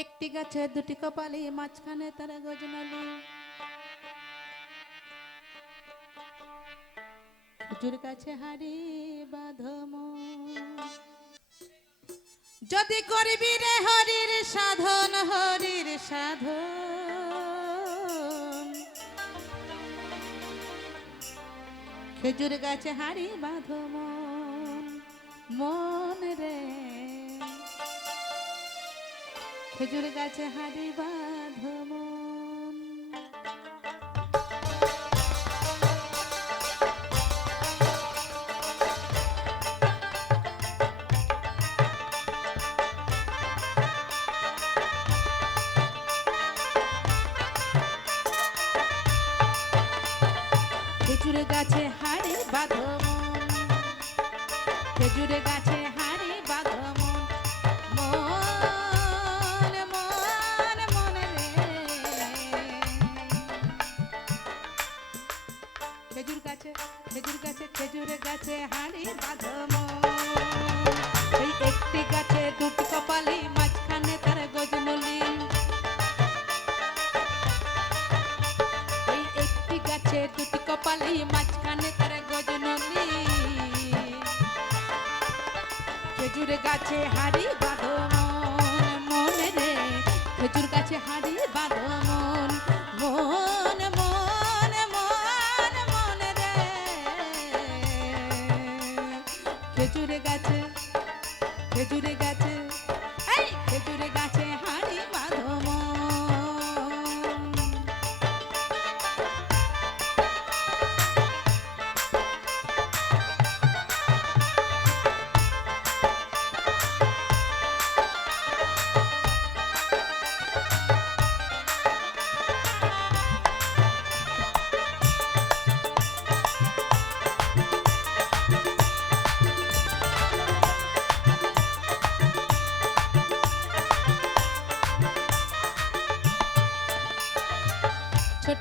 একটি গাছে দুটি কপালি, মাঝখানে তারা গজনালি খেজুর গাছে হাড়ি বাঁধম। যদি করবি রে হরির সাধন হরির সাধন। খেজুর গাছে হাড়ি বাঁধম। খেজুর গাছে হাড়ি বাঁধম খেজুর গাছে হাড়ি বাঁধম খেজুর গাছে খেজুর গাছে খেজুর গাছে খেজুর গাছে হাড়ি বাঁধম এই একটি গাছে দুটি কপালি, মাঝখানে তার গজনলি এই একটি গাছে দুটি কপালি, মাঝখানে তার গজনলি। খেজুর গাছে হাড়ি বাঁধমন মনে রে, খেজুর গাছে হাড়ি বাঁধমন মন মন Into the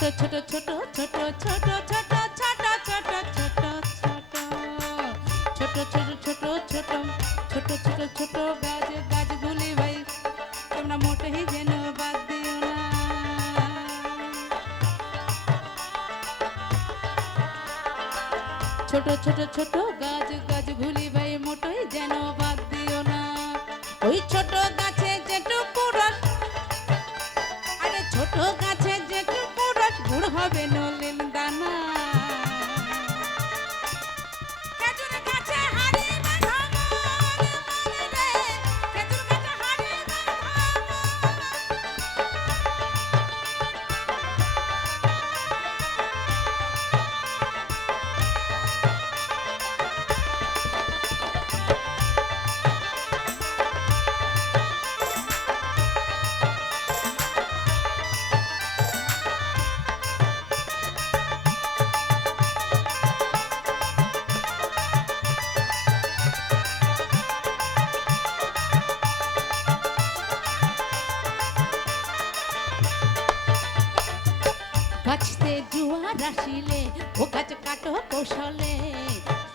ছোট ছোট ছোট ছোট ছোট ছোট ছোট ছোট ছোট ছোট ছোট ছোট ছোট ছোট ছোট ছোট গাছ গাছগুলি ভাই তোমরা মোটেই যেন বাদ দিও না ছোট ছোট ছোট গাছ mother no আসিলে ও গাছ কাটো কৌশলে,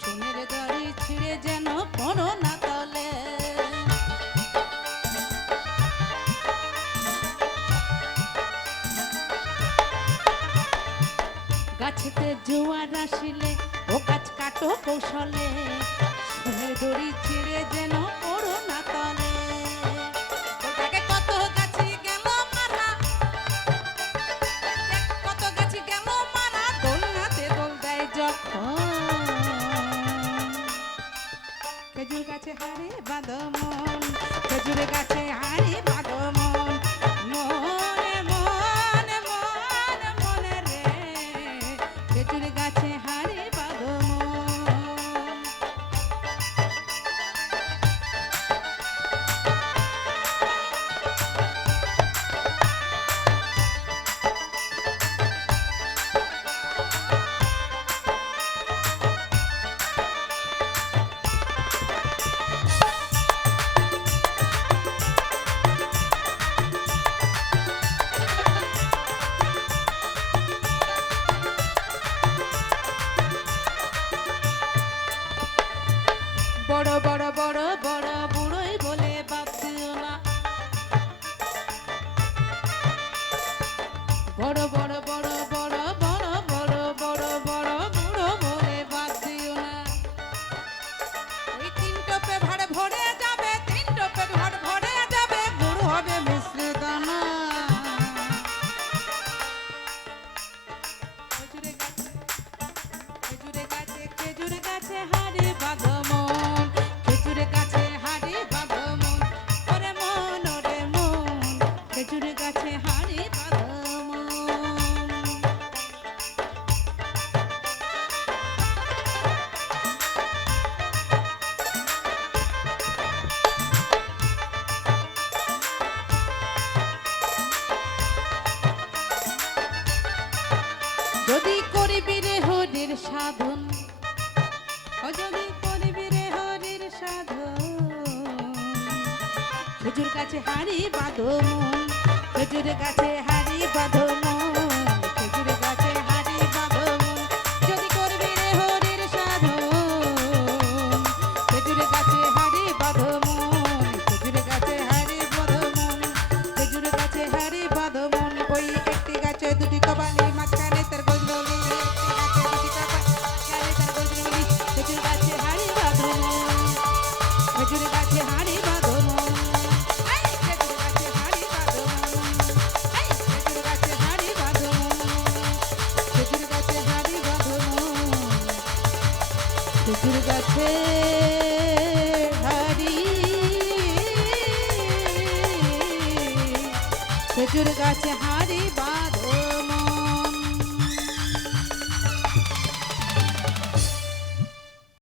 সোনের দড়ি ছিঁড়ে যেন পড়ো না তলে গাছেতে জোয়ার আসিলে ও গাছ কাটো কৌশলে, সোনের দড়ি ছিঁড়ে যেন পড়ো যদি করিবি রে হরির সাধন ও যদি করিবি রে হরির সাধন। খেজুর কাছে হারি বাঁধো মন, খেজুর কাছে হারি খেজুর গাছে হারি বা